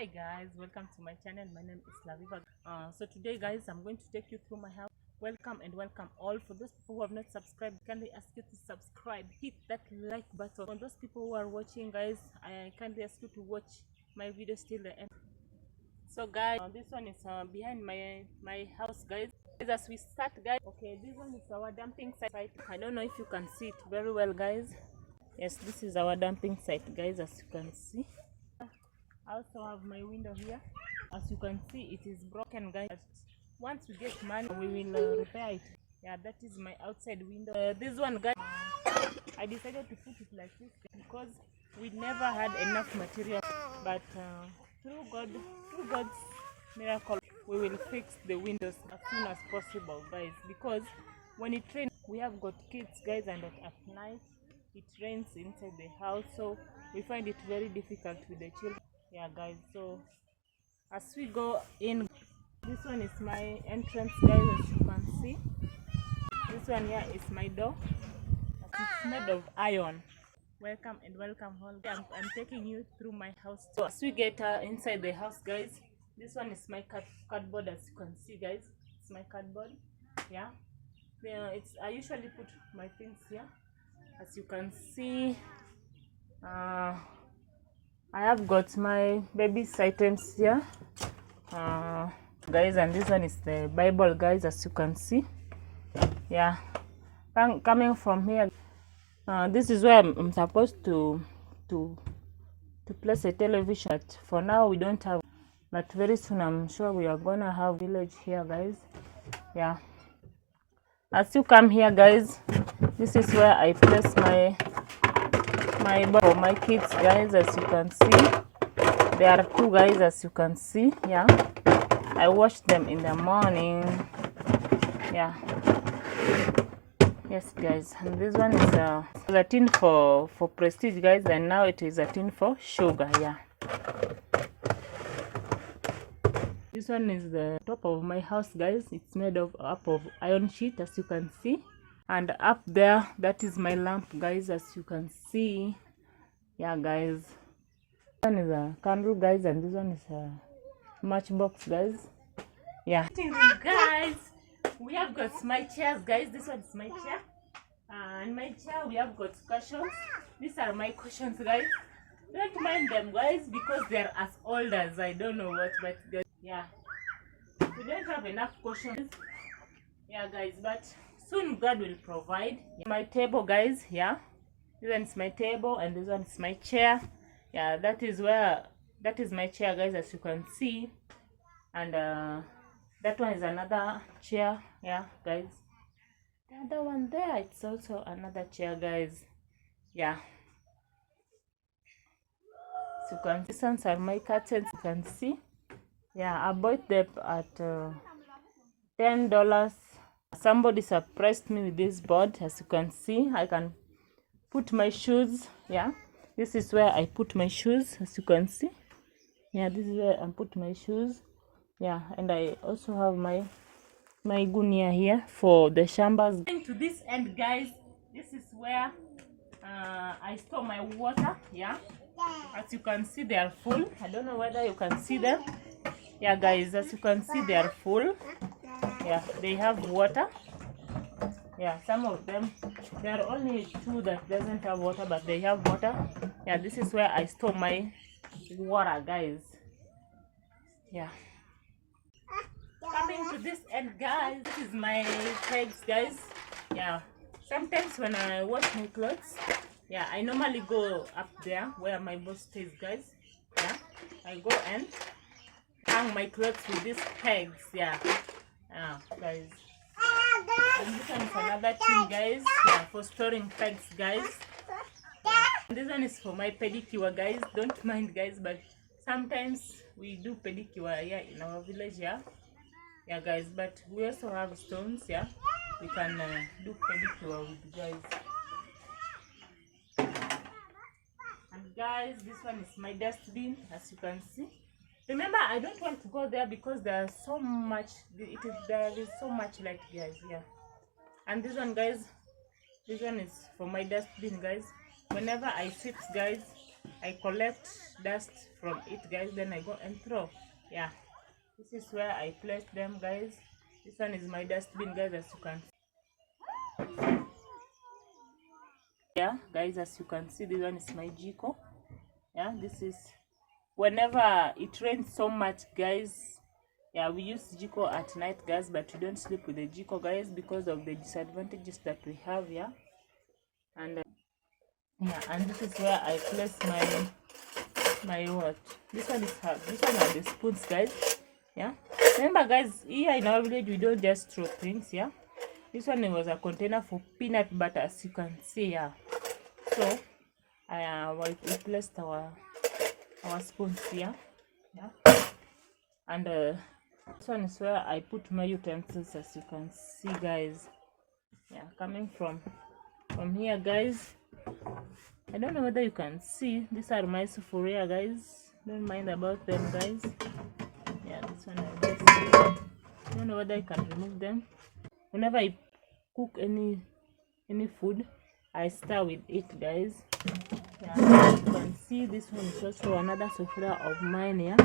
Hi guys, welcome to my channel. My name is Laviva. So today guys, I'm going to take you through my house. Welcome and welcome all. For those people who have not subscribed, kindly ask you to subscribe, hit that like button. For those people who are watching guys, I kindly ask you to watch my videos till the end. So guys, this one is behind my house guys. As we start guys, okay, this one is our dumping site. I don't know if you can see it very well guys. Yes, this is our dumping site guys, as you can see. I also have my window here. As you can see, it is broken guys. Once we get money, we will repair it. Yeah, that is my outside window. This one guys, I decided to put it like this because we never had enough material, but through God's miracle, we will fix the windows as soon as possible guys, because when it rains, we have got kids guys, and at night it rains inside the house, so we find it very difficult with the children. Yeah guys, so as we go in, this one is my entrance guys, as you can see. This one here is my door. It's made of iron. Welcome and welcome home. I'm taking you through my house. So as we get inside the house guys, this one is my cardboard, as you can see guys. It's my cardboard. Yeah, I usually put my things here, as you can see. I have got my baby's items here guys, and this one is the Bible guys, as you can see. Yeah, coming from here, this is where I'm supposed to place a television, but for now we don't have, but very soon I'm sure we are gonna have village here guys. Yeah, as you come here guys, this is where I place my for my kids guys, as you can see. There are two guys, as you can see. Yeah, I wash them in the morning. Yeah, yes guys, and this one is a tin for prestige guys, and now it is a tin for sugar. Yeah, this one is the top of my house guys. It's made up of iron sheet, as you can see, and up there, that is my lamp guys, as you can see. Yeah guys, this one is a candle guys, and this one is a matchbox guys. Yeah guys, we have got my chairs guys. This one is my chair, and my chair we have got cushions. These are my cushions guys. Don't mind them guys, because they're as old as I don't know what, but guys, yeah, we don't have enough cushions. Yeah guys, but soon God will provide. My table guys. Yeah, this one is my table, and this one is my chair. Yeah, that is my chair guys, as you can see. And that one is another chair. Yeah guys, the other one there, it's also another chair guys. Yeah, so you can see, these ones are my curtains, you can see. Yeah, I bought them at $10. Somebody surprised me with this board, as you can see. I can put my shoes. Yeah, this is where I put my shoes, as you can see. Yeah, this is where I put my shoes. Yeah, and I also have my gunia here for the shambas. To this end guys, this is where I store my water. Yeah, as you can see, they are full. I don't know whether you can see them. Yeah guys, as you can see, they are full. Yeah, they have water. Yeah, some of them, there are only two that doesn't have water, but they have water. Yeah, this is where I store my water guys. Yeah, coming to this end guys, this is my pegs guys. Yeah, sometimes when I wash my clothes, yeah, I normally go up there where my boss stays guys. Yeah, I go and hang my clothes with these pegs. Yeah, guys, and this one is another thing guys. Yeah, for storing pegs guys. Yeah. This one is for my pedicure guys. Don't mind guys, but sometimes we do pedicure here in our village. Yeah guys, but we also have stones. Yeah, we can do pedicure with guys. And guys, this one is my dustbin, as you can see. Remember, I don't want to go there because there's so much, there is so much light guys. Yeah, and this one guys, this one is for my dustbin guys. Whenever I sweep guys, I collect dust from it, guys, then I go and throw. Yeah, this is where I place them, guys. This one is my dustbin, guys, as you can see. Yeah, guys, as you can see, this one is my jiko. Yeah, this is whenever it rains so much, guys. Yeah, we use jiko at night, guys, but we don't sleep with the jiko, guys, because of the disadvantages that we have. Yeah, and yeah, and this is where I place my what, this one is hard. This one are the spoons, guys. Yeah, remember, guys, here in our village we don't just throw things. Yeah, this one was a container for peanut butter, as you can see. Yeah, so we placed our spoons here. Yeah, and this one is where I put my utensils, as you can see, guys. Yeah, coming from here, guys. I don't know whether you can see, these are my sufuria, guys. Don't mind about them, guys. Yeah, this one I just I don't know whether I can remove them. Whenever I cook any food, I start with it, guys. Yeah, you can see this one is also another sufuria of mine. Yeah,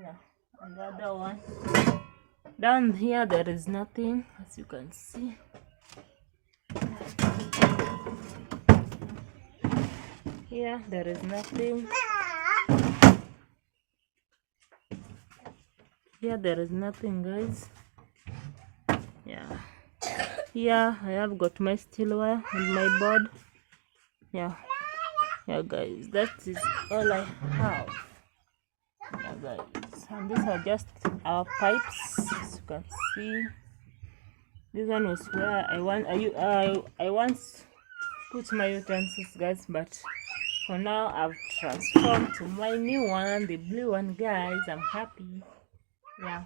yeah, and the other one down here, there is nothing, as you can see. Here there is nothing. Here there is nothing, guys. Yeah, here I have got my steelware and my board. Yeah, guys, that is all I have. Yeah, guys, and these are just our pipes, as you can see. This one was where I once put my utensils, guys, but for now I've transformed to my new one, the blue one, guys. I'm happy. Yeah,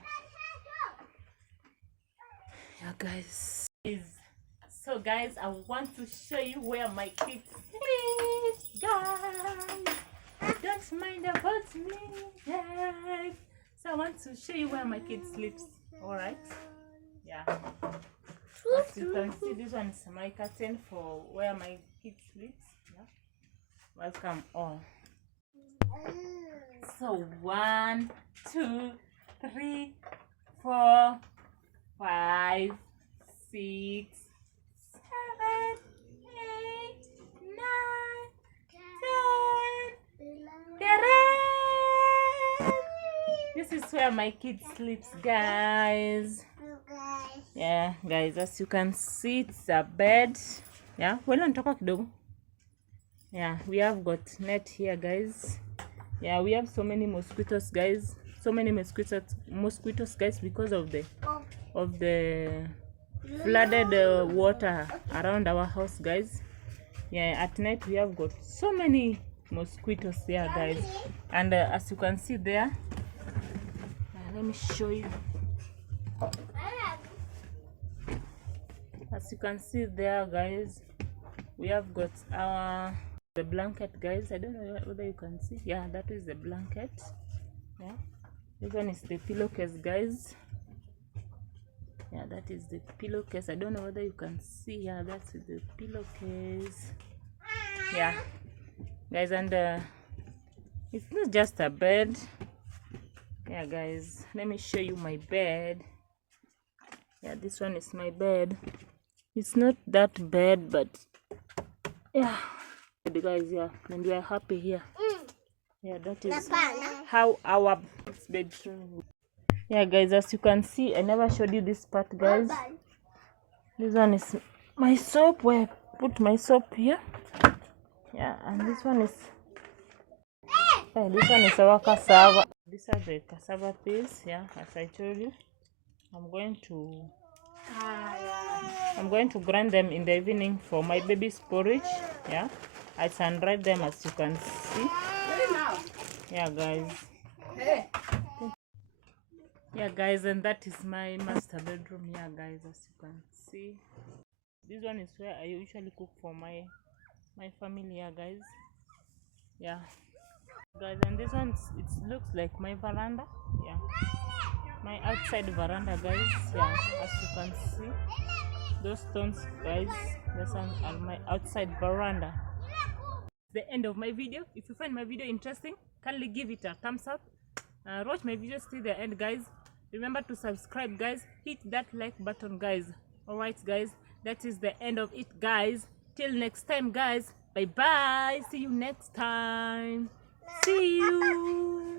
guys. So, guys, I want to show you where my kids sleep, guys. Don't mind about me, guys. So I want to show you where my kids sleeps. All right. Yeah. As you can see, this one is my curtain for where my kids sleeps. Yeah. Welcome all. So 1, 2, 3, 4, 5, 6, 7, 8, 9, 10. This is where my kids sleeps, guys. Yeah, guys, as you can see, it's a bed. Yeah, well, on top of kidogo. Yeah, we have got net here, guys. Yeah, we have so many mosquitoes, guys. So many mosquitoes, guys, because of the flooded water around our house, guys. Yeah, at night we have got so many mosquitoes there, guys. And as you can see there, let me show you. As you can see there, guys, we have got the blanket, guys. I don't know whether you can see. Yeah, that is the blanket. Yeah, this one is the pillowcase, guys. Yeah, that is the pillowcase. I don't know whether you can see. Yeah, that's the pillowcase. Yeah, guys, and it's not just a bed. Yeah, guys, let me show you my bed. Yeah, this one is my bed. It's not that bad, but yeah, guys, yeah, and we are happy here. Yeah, that is how our bedroom. Yeah, guys, as you can see, I never showed you this part, guys. This one is my soap, where I put my soap here. Yeah, and this one is our cassava. These are the cassava peels. Yeah, as I told you, I'm going to grind them in the evening for my baby's porridge. Yeah, I sun-dried them, as you can see. Yeah, guys. Yeah, guys, and that is my master bedroom. Yeah, guys, as you can see, this one is where I usually cook for my family. Yeah, guys. Yeah, guys, and this one, it looks like my veranda. Yeah, my outside veranda, guys. Yeah, as you can see, those stones, guys, those are my outside veranda. The end of my video. If you find my video interesting, kindly give it a thumbs up. Watch my videos till the end, guys. Remember to subscribe, guys. Hit that like button, guys. All right, guys, that is the end of it, guys. Till next time, guys. Bye bye. See you next time. See you.